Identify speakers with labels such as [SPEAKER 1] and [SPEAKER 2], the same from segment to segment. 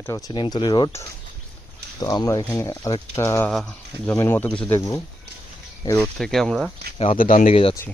[SPEAKER 1] এটা হচ্ছে নিমতলি রোড। তো আমরা এখানে আরেকটা জমির মতো কিছু দেখব। এই রোড থেকে আমরা হাতের ডান দিকে যাচ্ছি।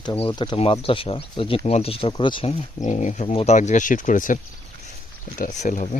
[SPEAKER 1] এটা মূলত একটা মাদ্রাসা। তো যিনি মাদ্রাসাটা করেছেন, উনি সম্ভবত আরেক জায়গায় শিফট করেছেন। এটা সেল হবে।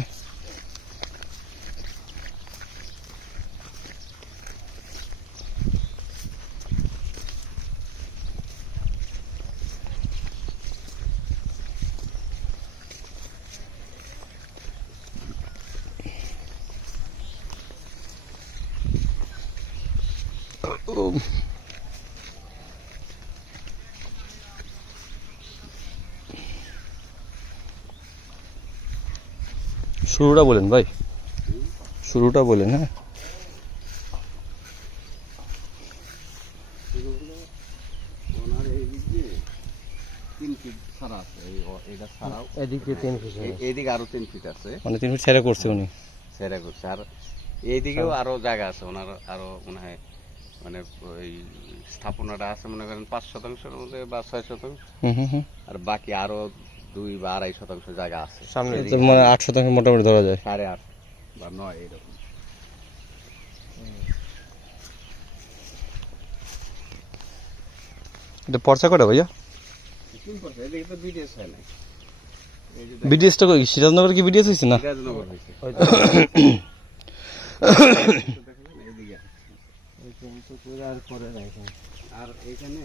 [SPEAKER 1] শুরুটা বলেন ভাই। শুরুটা বলেন হ্যাঁ।
[SPEAKER 2] ওনার এই তিন ফিট ছাড়া আছে। এই ও- এটা ছাড়াও
[SPEAKER 3] এদিক দিয়ে তিন ফিট
[SPEAKER 2] এইদিকে আরও তিন ফিট আছে।
[SPEAKER 1] মানে তিন ফিট ছেড়ে করছে উনি।
[SPEAKER 2] সেরা করছে। আর এইদিকেও আরও জায়গা আছে ওনার আরও মনে হয় মানে ওই স্থাপনাটা আছে মনে করেন পাঁচ শতাংশের মধ্যে বা ছয় শতাংশ।
[SPEAKER 1] হুম হুম হুম।
[SPEAKER 2] আর বাকি আরও দুই বা আড়াই শতাংশ জায়গা আছে।
[SPEAKER 3] সামনে
[SPEAKER 1] তো মানে আট শতাংশ মোটামুটি ধরা যায়।
[SPEAKER 2] সাড়ে আট বা নয় এরকম।
[SPEAKER 1] এটা পর্চা কটা ভাইয়া? বিডিএসটা কই? সিরাজনগর কি বিডিএস হয়েছে না?
[SPEAKER 3] আর এখানে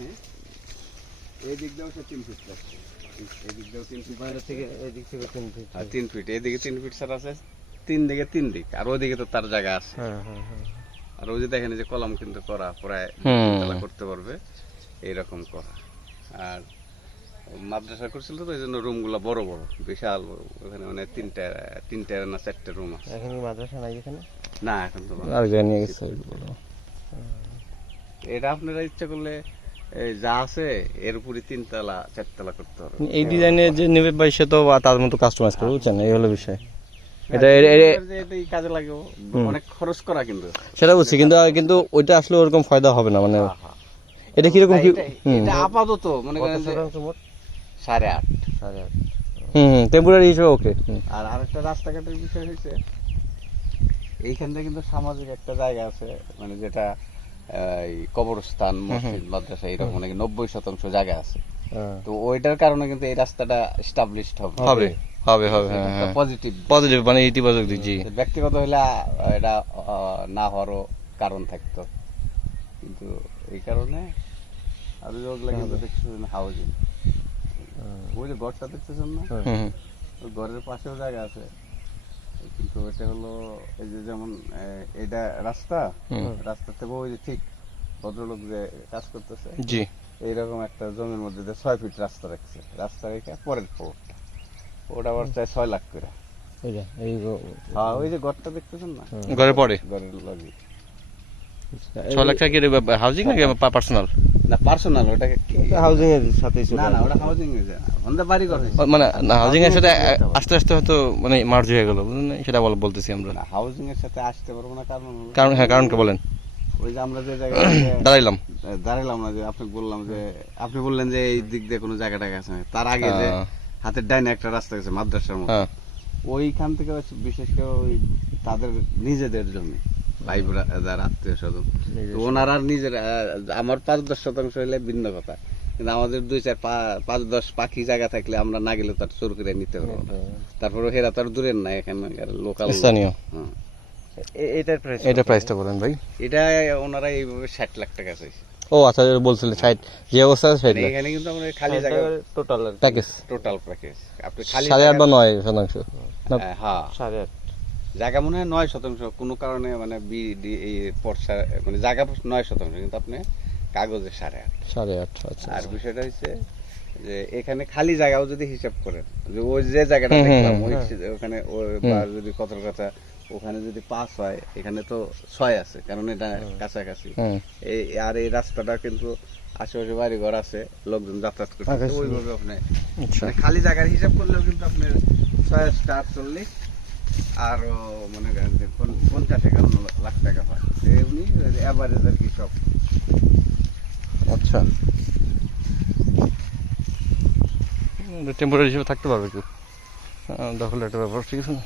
[SPEAKER 2] এই দিক দিয়েও সে তিন ফিট লাগছে এই দিক দিয়েও তিন ফিট
[SPEAKER 3] বাইরে থেকে এদিক থেকে তিন ফিট
[SPEAKER 2] আর এদিকে তিন ফিট ছাড়া আছে তিন দিকে তিন দিক আর ওদিকে তো তার জায়গা আছে।
[SPEAKER 3] হ্যাঁ হ্যাঁ হ্যাঁ
[SPEAKER 2] আর ওই যে দেখেন যে কলম কিন্তু করা প্রায় করতে পারবে এইরকম করা। আর মাদ্রাসা করছিল তো এই জন্য রুমগুলো বড় বড় বিশাল ওখানে মানে তিনটা তিনটা না চারটে রুম আছে।
[SPEAKER 3] এখন কি মাদ্রাসা নাই এখানে?
[SPEAKER 2] না এখন তো
[SPEAKER 1] আর নিয়ে গেছে
[SPEAKER 2] এটা আপনারা ইচ্ছা করলে যা আছে এর উপরে তিনতলা চারতলা করতে হবে।
[SPEAKER 1] এই ডিজাইনে যে নেবে ভাই সে তো তার মতো কাস্টমাইজ করে বুঝছেন? এই হলো বিষয়। এটা এ- এ-
[SPEAKER 2] এটাই কাজে লাগে অনেক খরচ করা কিন্তু।
[SPEAKER 1] সেটা বুঝছি কিন্তু কিন্তু ওইটা আসলে ওরকম ফায়দা হবে না মানে এটা কীরকম কি
[SPEAKER 2] এটা-
[SPEAKER 1] হুম।
[SPEAKER 2] এটা আপাতত মনে
[SPEAKER 3] কত
[SPEAKER 2] করেন যে
[SPEAKER 3] শতাংশ মোট?
[SPEAKER 2] সাড়ে আট।
[SPEAKER 3] সাড়ে আট।
[SPEAKER 1] হুম টেম্পোরারি হিসেবে ওকে
[SPEAKER 2] আর আরেকটা রাস্তাঘাটের বিষয় হয়েছে এইখানটা কিন্তু সামাজিক একটা জায়গা আছে মানে যেটা এই কবরস্থান মসজিদ মাদ্রাসা এরকম নাকি নব্বই শতাংশ জায়গা আছে।
[SPEAKER 3] হ্যাঁ।
[SPEAKER 2] তো ওইটার কারণে কিন্তু এই রাস্তাটা এস্টাবলিশড হবে।
[SPEAKER 1] হবে হবে হবে হ্যাঁ হ্যাঁ।
[SPEAKER 2] পজিটিভ
[SPEAKER 1] পজিটিভ মানে ইতিবাচক দিক জি।
[SPEAKER 2] ব্যক্তিগত হলে এটা না হওয়ারও কারণ থাকতো। কিন্তু এই কারণে আর ওগুলা কিন্তু দেখতেছেন হাউজিং ওই যে ঘরটা দেখতেছেন না। ঘরের পাশেও জায়গা আছে। কিন্তু এটা হলো এই যে যেমন এটা রাস্তা
[SPEAKER 1] হুম।
[SPEAKER 2] রাস্তা থেকে ওই যে ঠিক ভদ্রলোক যে কাজ করতেছে
[SPEAKER 1] জি।
[SPEAKER 2] এইরকম একটা জমির মধ্যে দিয়ে ছয় ফিট রাস্তা রাখছে। রাস্তা রেখে পরের ফ্লোরটা ওটা আবার চাই ছয় লাখ করে। হ্যাঁ ওই যে ঘরটা দেখতেছেন না?
[SPEAKER 1] ঘরে পড়ে?
[SPEAKER 2] ঘরের লগে
[SPEAKER 1] ছ লাখ টাকা কি হাউজিং নাকি পার্সোনাল
[SPEAKER 2] না পার্সোনাল ওটা
[SPEAKER 3] হাউজিং এর সাথেই
[SPEAKER 2] না না ওটা হাউজিং হয়ে যায় আমাদের বাড়ি
[SPEAKER 1] মানে না হাউজিং এর সাথে আস্তে আস্তে হয়তো মানে মার্জ হয়ে গেল সেটা বল- বলতেছি আমরা।
[SPEAKER 2] না হাউজিং এর সাথে আসতে পারব না কারণ
[SPEAKER 1] কারণ হ্যাঁ কারণটা বলেন।
[SPEAKER 2] ওই যে আমরা যে জায়গায়
[SPEAKER 1] দাঁড়াইলাম।
[SPEAKER 2] দাঁড়ালাম না যে আপনি বললাম যে আপনি বললেন যে এই দিক দিয়ে কোনো জায়গা টাকা আছে। না। তার আগে যে
[SPEAKER 1] হ্যাঁ।
[SPEAKER 2] হাতের ডাইনে একটা রাস্তা গেছে মাদ্রাসার মতো।
[SPEAKER 1] হ্যাঁ।
[SPEAKER 2] ওইখান থেকে বিশেষ করে ওই তাদের নিজেদের জন্য ভাই যারা আত্মীয় স্বজন তো ওনারা আর নিজের আমার পাঁচ দশ শতাংশ হলে ভিন্ন কথা। কিন্তু আমাদের দুই চার পাঁচ দশ পাখি জায়গা থাকলে আমরা না গেলে তার চোর করে নিতে পারব না। তারপরে হেরা তো আর দূরের না এখানে লোকাল
[SPEAKER 1] স্থানীয়।
[SPEAKER 3] এটার প্রাইস
[SPEAKER 1] এটা প্রাইসটা বলেন ভাই।
[SPEAKER 2] এটা ওনারা এইভাবে ষাট লাখ টাকা চাইছে।
[SPEAKER 1] ও আচ্ছা বলছিলেন ষাট যে অবস্থা আছে ষাট
[SPEAKER 2] মানে
[SPEAKER 1] লাখ।
[SPEAKER 2] এখানে কিন্তু আমরা খালি জায়গা।
[SPEAKER 3] টোটাল
[SPEAKER 1] প্যাকেজ
[SPEAKER 2] টোটাল প্যাকেজ আপনি খালি
[SPEAKER 1] সাড়ে আট বা নয় শতাংশ।
[SPEAKER 2] হ্যাঁ, হ্যাঁ।
[SPEAKER 3] সাড়ে আট।
[SPEAKER 2] জায়গা মনে হয় নয় শতাংশ কোনো কারণে মানে বি এই পর্সা মানে জায়গা নয় শতাংশ কিন্তু আপনি কাগজে সাড়ে আট।
[SPEAKER 1] সাড়ে আট আচ্ছা
[SPEAKER 2] আর বিষয়টা হচ্ছে যে এখানে খালি জায়গাও যদি হিসাব করেন যে ওই যে জায়গাটা দেখলাম ওই ওখানে বা যদি কত কথা ওখানে যদি পাস হয় এখানে তো ছয় আছে কারণ এটা কাছাকাছি। এই আর এই রাস্তাটা কিন্তু আশেপাশে বাড়ি ঘর আছে লোকজন যাতায়াত করতে
[SPEAKER 1] আচ্ছা।
[SPEAKER 2] ওইভাবে আপনি
[SPEAKER 1] আচ্ছা।
[SPEAKER 2] মানে খালি জায়গার হিসাব করলেও কিন্তু আপনি বয়সটা আটচল্লিশ আর ও মনে করেন যে পঞ্চাশ একান্ন লাখ টাকা হয়। এমনি অ্যাভারেজ আর কি সব।
[SPEAKER 1] আচ্ছা। টেম্পোরারি হিসেবে থাকতে পারবে কেউ। দখল দখলের একটা ব্যাপার ঠিক আছে না?